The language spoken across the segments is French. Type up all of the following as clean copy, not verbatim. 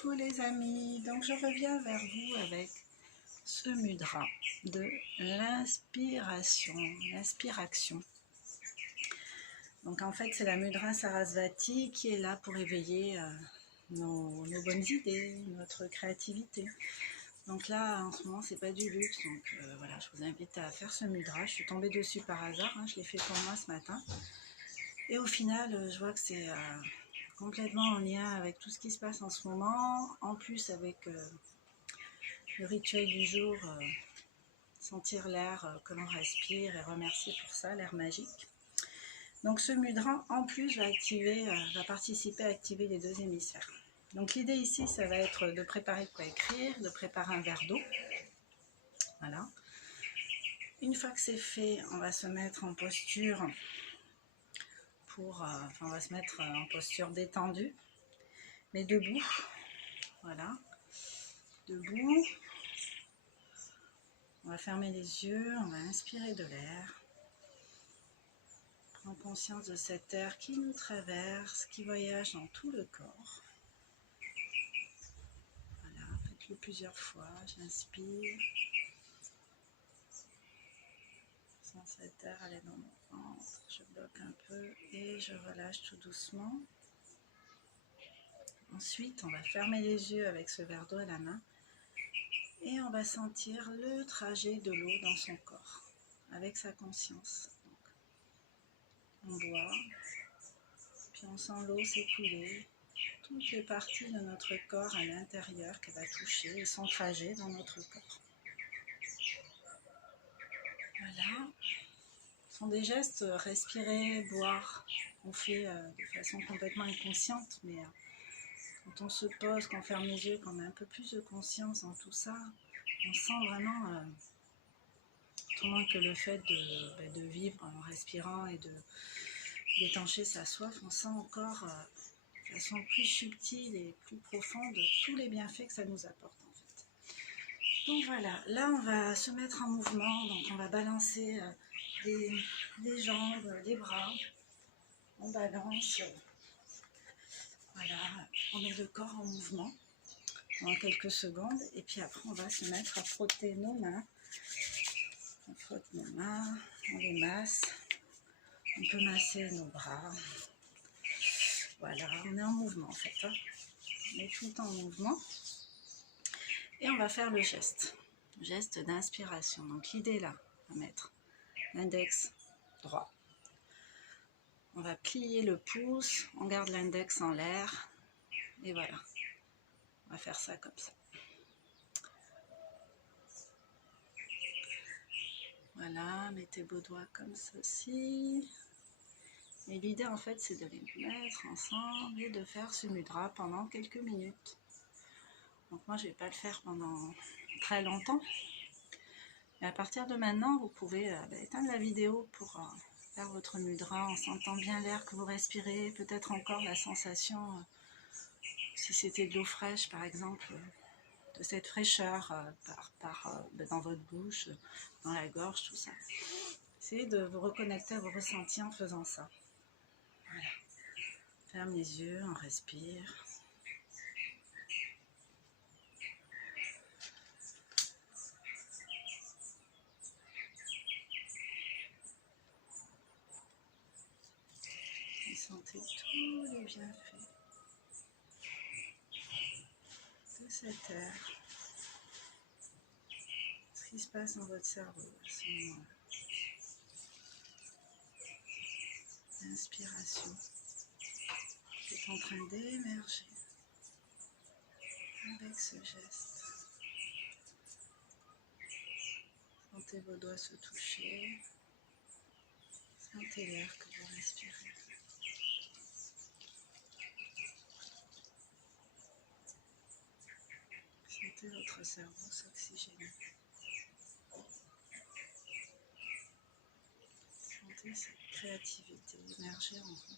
Coucou les amis, donc je reviens vers vous avec ce mudra de l'inspiration. Donc en fait c'est la mudra Sarasvati qui est là pour éveiller nos bonnes idées, notre créativité. Donc là en ce moment c'est pas du luxe, donc voilà, je vous invite à faire ce mudra. Je suis tombée dessus par hasard, je l'ai fait pour moi ce matin. Et au final je vois que c'est complètement en lien avec tout ce qui se passe en ce moment, en plus avec le rituel du jour, sentir l'air que l'on respire et remercier pour ça, l'air magique. Donc ce mudra en plus va participer à activer les deux hémisphères. Donc l'idée ici ça va être de préparer de quoi écrire, de préparer un verre d'eau. Voilà. Une fois que c'est fait, on va se mettre en posture on va se mettre en posture détendue, mais debout. Voilà. Debout. On va fermer les yeux, on va inspirer de l'air. Prendre conscience de cet air qui nous traverse, qui voyage dans tout le corps. Voilà, faites-le plusieurs fois. J'inspire. Sans cet air aller dans mon ventre. Je bloque un peu et je relâche tout doucement. Ensuite, on va fermer les yeux avec ce verre d'eau à la main. Et on va sentir le trajet de l'eau dans son corps, avec sa conscience. Donc, on boit, puis on sent l'eau s'écouler, toutes les parties de notre corps à l'intérieur qu'elle va toucher et son trajet dans notre corps. Voilà. Ce sont des gestes, respirer, boire, qu'on fait de façon complètement inconsciente, mais quand on se pose, qu'on ferme les yeux, qu'on a un peu plus de conscience dans tout ça, on sent vraiment... autrement que le fait de vivre en respirant et d'étancher sa soif, on sent encore de façon plus subtile et plus profonde tous les bienfaits que ça nous apporte en fait. Donc voilà, là on va se mettre en mouvement, donc on va balancer les jambes, les bras, on balance, voilà, on met le corps en mouvement pendant quelques secondes et puis après on va se mettre à frotter nos mains. On frotte nos mains, on les masse, on peut masser nos bras. Voilà, on est en mouvement en fait. On est tout le temps en mouvement. Et on va faire le geste d'inspiration. Donc l'idée là, on va mettre l'index droit. On va plier le pouce, on garde l'index en l'air. Et voilà, on va faire ça comme ça. Voilà, mettez vos doigts comme ceci. Et l'idée en fait c'est de les mettre ensemble et de faire ce mudra pendant quelques minutes. Donc moi je ne vais pas le faire pendant très longtemps. Et à partir de maintenant vous pouvez éteindre la vidéo pour faire votre mudra en sentant bien l'air que vous respirez. Peut-être encore la sensation, si c'était de l'eau fraîche par exemple, de cette fraîcheur dans votre bouche, dans la gorge, tout ça. Essayez de vous reconnecter à vos ressentis en faisant ça. Voilà. Ferme les yeux, on respire. Et sentez tous les bienfaits de cet air. Ce qui se passe dans votre cerveau à ce moment-là. L'inspiration est en train d'émerger avec ce geste. Sentez vos doigts se toucher. Sentez l'air que vous respirez. Sentez votre cerveau s'oxygéner. Sentez cette créativité émerger en vous.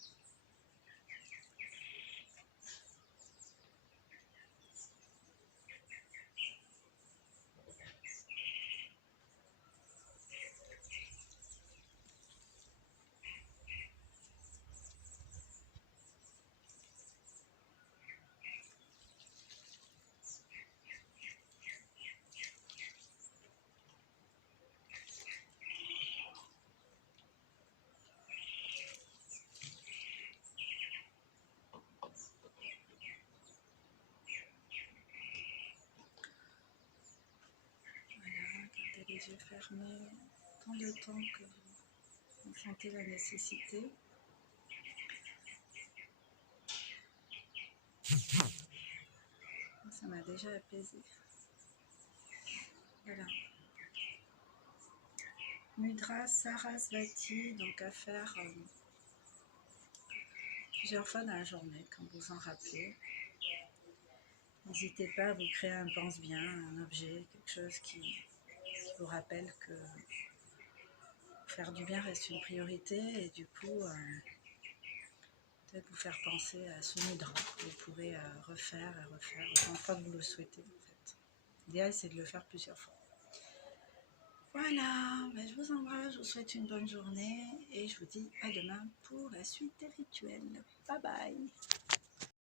yeux fermés tant de temps que vous en sentez la nécessité. Ça m'a déjà apaisé. Voilà. Mudra Sarasvati, donc à faire plusieurs fois dans la journée quand vous en rappelez. N'hésitez pas à vous créer un pense-bien, un objet, quelque chose qui vous rappelle que faire du bien reste une priorité et du coup, peut-être vous faire penser à ce mudra que vous pourrez refaire et refaire autant de fois que vous le souhaitez en fait. L'idéal c'est de le faire plusieurs fois. Voilà, ben, je vous embrasse, je vous souhaite une bonne journée et je vous dis à demain pour la suite des rituels. Bye bye.